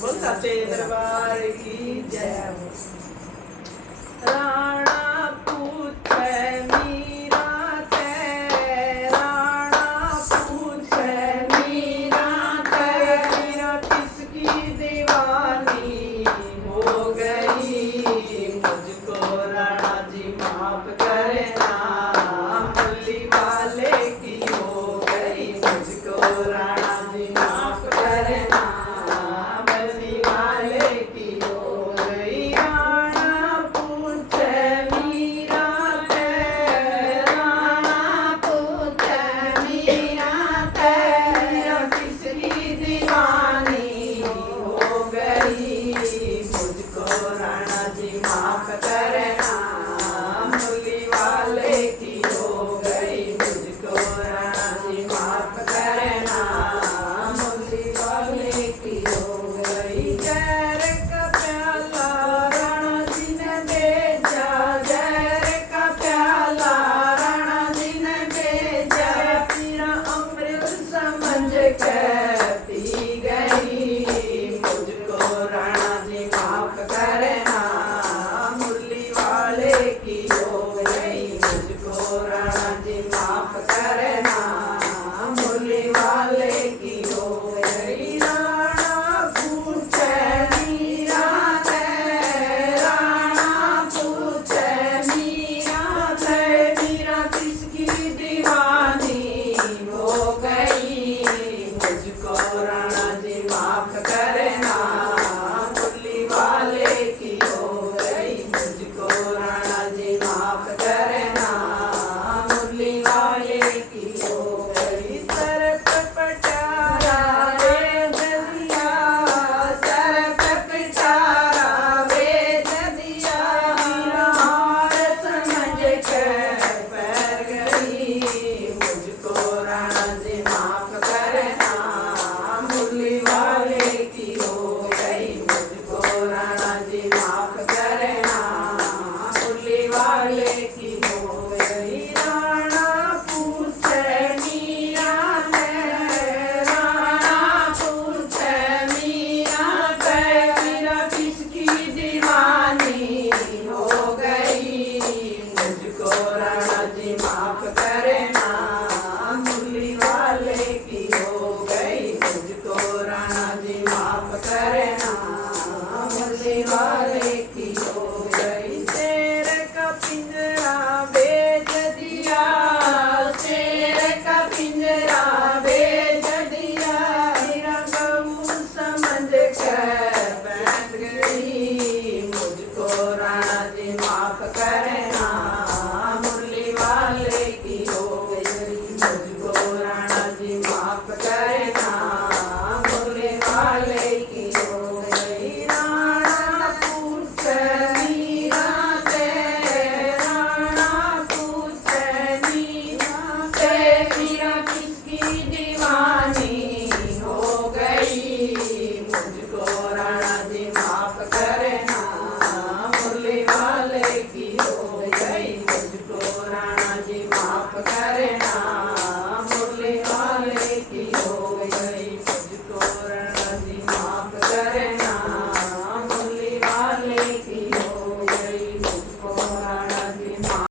बोल सच्चे दरबार की जय हो। राणा पूछे मीरा ते, राणा पूछे मीरा ते, मीरा किसकी दीवानी हो गई। मुझको राणा जी माफ करना, मुरली वाले की हो गई। मुझको राणा जी माफ करना, मुरली वाले की हो गई। राणा पूछे मीरा ते, राणा पूछे मीरा ते, मीरा किसकी दीवानी हो गई। मुझको राणा जी माफ करना, मुरली वाले की हो गई। मुझको राणा जी माफ करना, मुरली वाले की हो गई। जहर का प्याला राणा जी ने भेजा, जहर का प्याला राणा जी ने भेजा। पीरा अमृत समझ के पी गई। मुझको राणा जी माफ करना, मुरली वाले की हो गई। मुझको राणा जी माफ करना, मुरली वाले की हो गई। राणा पूछे मीरा ते, राणा पूछे मीरा ते, मीरा किसकी दीवानी हो गई। मुझको राणा जी माफ करना, मुरली वाले की हो गई। मुझको राणा जी माफ करना, मुरली वाले की हो गई। सर पे पटारा वेद दिया, सर पे पिटारा वेद दिया। मीरा हार समझ के पैर गई। मुझको राणा जी माफ करना, मुरली वाले की हो गई। मुझको राणा जी माफ करना, मुरली वाले की हो गई। राणा पूछे मीरा ते, राणा पूछे मीरा ते, मीरा किसकी दीवानी हो गई। मुझको राणा जी माफ करना, मुरली वाले की हो गई। मुझको राणा जी माफ करना, मुरली वाले की हो गई। शेर का पिंजरा बेच दिया, शेर का पिंजरा बेच दिया। मेरा गऊ समझ कर बैठ गई। मुझको राणा जी माफ करना, मुरली वाले की हो गई। मुझको राणा जी माफ करना, मुरली वाले की हो गई। राणा पूछे मीरा ते, राणा पूछे मीरा ते, मीरा किसकी दीवानी हो गई। मुझको राणा जी माफ करना, मुरली वाले की हो गई। मुझको राणा जी माफ करना,